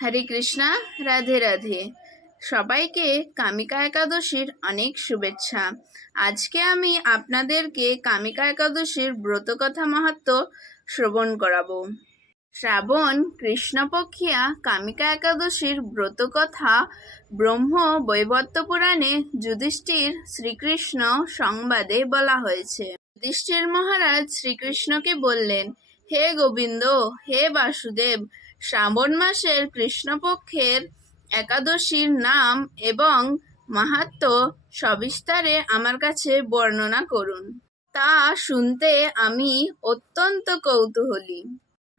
হরে কৃষ্ণা, রাধে রাধে। সবাইকে কামিকা একাদশীর অনেক শুভেচ্ছা। আজকে আমি আপনাদেরকে কামিকা একাদশীর ব্রতকথা মাহাত্ম্য শ্রবণ করাবো। শ্রাবণ কৃষ্ণপক্ষিয়া কামিকা একাদশীর ব্রতকথা ব্রহ্ম বৈবর্ত পুরাণে যুধিষ্ঠির শ্রীকৃষ্ণ সংবাদে বলা হয়েছে। যুধিষ্ঠির মহারাজ শ্রীকৃষ্ণকে বললেন, হে গোবিন্দ, হে বাসুদেব, শ্রাবণ মাসের কৃষ্ণপক্ষের একাদশীর নাম এবং মাহাত্ম্য সবিস্তারে আমার কাছে বর্ণনা করুন। তা শুনতে আমি অত্যন্ত কৌতূহলী।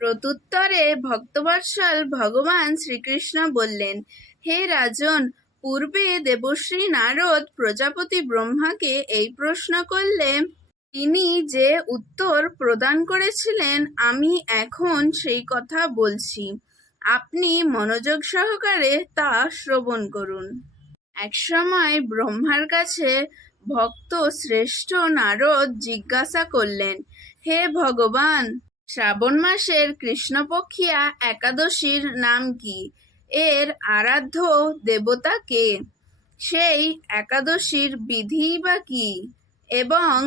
প্রত্যুত্তরে ভক্তবৎসল ভগবান শ্রীকৃষ্ণ বললেন, হে রাজন, পূর্বে দেবশ্রী নারদ প্রজাপতি ব্রহ্মাকে এই প্রশ্ন করলে তিনি যে উত্তর প্রদান করেছিলেন আমি এখন সেই কথা বলছি। আপনি মনোযোগ সহকারে তা শ্রবণ করুন। একসময় ব্রহ্মার কাছে ভক্ত শ্রেষ্ঠ নারদ জিজ্ঞাসা করলেন, হে ভগবান, শ্রাবণ মাসের কৃষ্ণপক্ষিয়া একাদশীর নাম কি? এর আরাধ্য দেবতা কে? সেই একাদশীর বিধি বা কি? এবং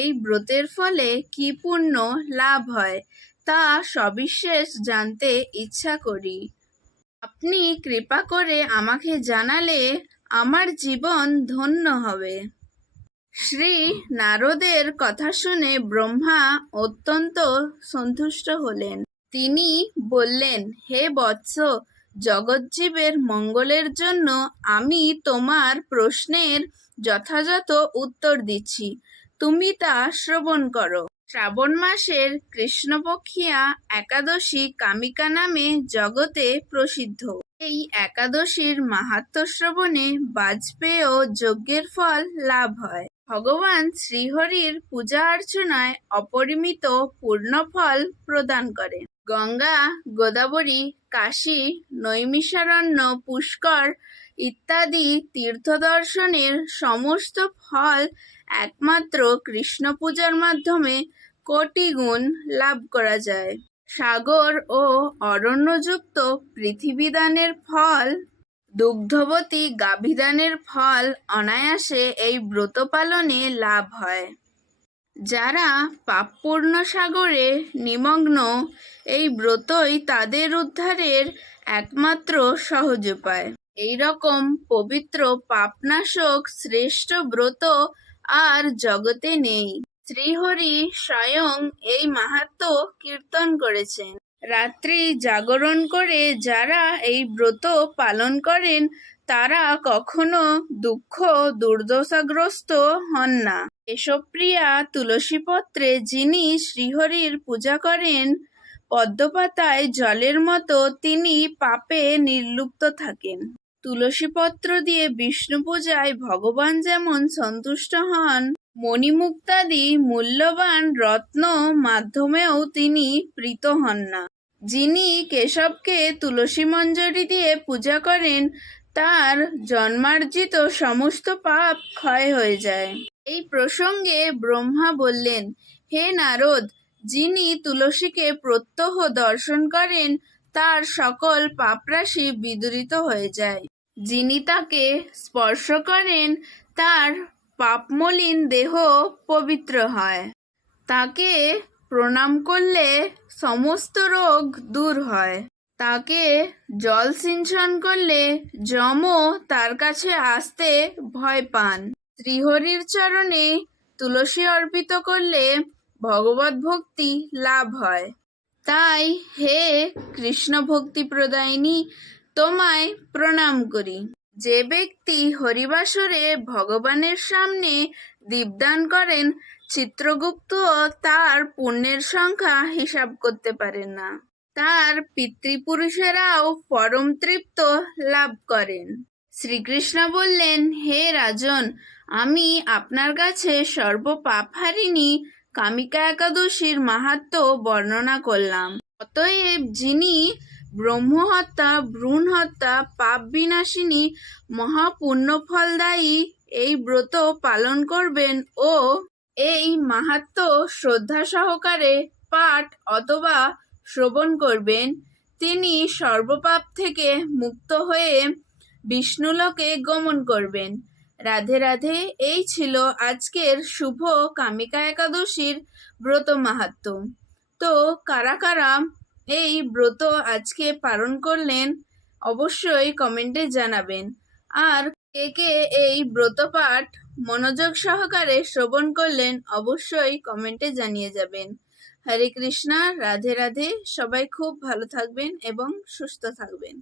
এই ব্রতের ফলে কি পুণ্য লাভ হয় তা সবিশেষ জানতে ইচ্ছা করি। আপনি কৃপা করে আমাকে জানালে আমার জীবন ধন্য হবে। শ্রী নারদের কথা শুনে ব্রহ্মা অত্যন্ত সন্তুষ্ট হলেন। তিনি বললেন, হে বৎস, জগজ্জীবের মঙ্গলের জন্য আমি তোমার প্রশ্নের যথাযথ উত্তর দিচ্ছি, তুমি তা শ্রবণ করো। শ্রাবণ মাসের কৃষ্ণপক্ষিয়া একাদশী কামিকা নামে জগতে প্রসিদ্ধ। এই একাদশীর মাহাত্ম্য শ্রবণে বাজপেয় যজ্ঞের ফল লাভ হয়। ভগবান শ্রীহরির পূজা অর্চনায় অপরিমিত পূর্ণফল প্রদান করে। গঙ্গা, গোদাবরী, কাশী, নৈমিষারণ্য, পুষ্কর ইত্যাদি তীর্থ দর্শনের সমস্ত ফল একমাত্র কৃষ্ণ পূজার মাধ্যমে কোটি গুণ লাভ করা যায়। সাগর ও অরণ্যযুক্ত পৃথিবীদানের ফল, দুগ্ধবতী গাভীদানের ফল অনায়াসে এই ব্রত পালনে লাভ হয়। যারা পাপপূর্ণ সাগরে নিমগ্ন, এই ব্রতই তাদের উদ্ধারের একমাত্র সহজ উপায়। এই রকম পবিত্র পাপনাশক শ্রেষ্ঠ ব্রত আর জগতে নেই। শ্রীহরি স্বয়ং এই মাহাত্ম্য কীর্তন করেছেন। রাত্রি জাগরণ করে যারা এই ব্রত পালন করেন তারা কখনো দুঃখ দুর্দশাগ্রস্ত হন না। কেশবপ্রিয়া তুলসীপত্রে যিনি শ্রীহরির পূজা করেন, পদ্মপাতায় জলের মতো তিনি পাপে নির্লুপ্ত থাকেন। তুলসীপত্র দিয়ে বিষ্ণু পূজায় ভগবান যেমন সন্তুষ্ট হন, মণিমুক্তাদি মূল্যবান রত্ন মাধ্যমেও তিনি প্রীত হন না। যিনি কেশবকে তুলসী মঞ্জরি দিয়ে পূজা করেন তার জন্মার্জিত সমস্ত পাপ ক্ষয় হয়ে যায়। এই প্রসঙ্গে ব্রহ্মা বললেন, হে নারদ, যিনি তুলসীকে প্রত্যহ দর্শন করেন তার সকল পাপরাশি বিদূরিত হয়ে যায়। যিনি তাকে স্পর্শ করেন তার পাপমলিন দেহ পবিত্র হয়। তাকে প্রণাম করলে সমস্ত রোগ দূর হয়। তাকে জল সিঞ্চন করলে যমও তার কাছে আসতে ভয় পান। শ্রীহরির চরণে তুলসী অর্পিত করলে ভগবত ভক্তি লাভ হয়। তাই হে কৃষ্ণ ভক্তি প্রদায়িনী, তোমায় প্রণাম করি। যে ব্যক্তি হরিবাসরে ভগবানের সামনে দীপদান করেন, চিত্রগুপ্ত তার পুণ্যের সংখ্যা হিসাব করতে পারেন না। তার পিতৃপুরুষেরাও পরম তৃপ্ত লাভ করেন। শ্রীকৃষ্ণ বললেন, হে রাজন, আমি আপনার কাছে সর্বপাপহারিণী কামিকা একাদশীর মাহাত্ম্য বর্ণনা করলাম। অতএব যিনি ব্রহ্মহত্যা, ভ্রূণ হত্যা, পাপ বিনাশিনী, মহাপুণ্যফলদায়ী এই ব্রত পালন করবেন ও এই মাহাত্ম্য শ্রদ্ধা সহকারে পাঠ অথবা শ্রবণ করবেন, তিনি সর্বপাপ থেকে মুক্ত হয়ে বিষ্ণুলোকে গমন করবেন। রাধে রাধে। এই ছিল আজকের শুভ কামিকা একাদশীর ব্রত মাহাত্ম্য। তো কারা কারা এই ব্রত আজকে পালন করলেন অবশ্যই কমেন্টে জানাবেন। আর কে কে এই ব্রত পাঠ মনোযোগ সহকারে শ্রবণ করলেন অবশ্যই কমেন্টে জানিয়ে যাবেন। হরে কৃষ্ণা, রাধে রাধে। সবাই খুব ভালো থাকবেন এবং সুস্থ থাকবেন।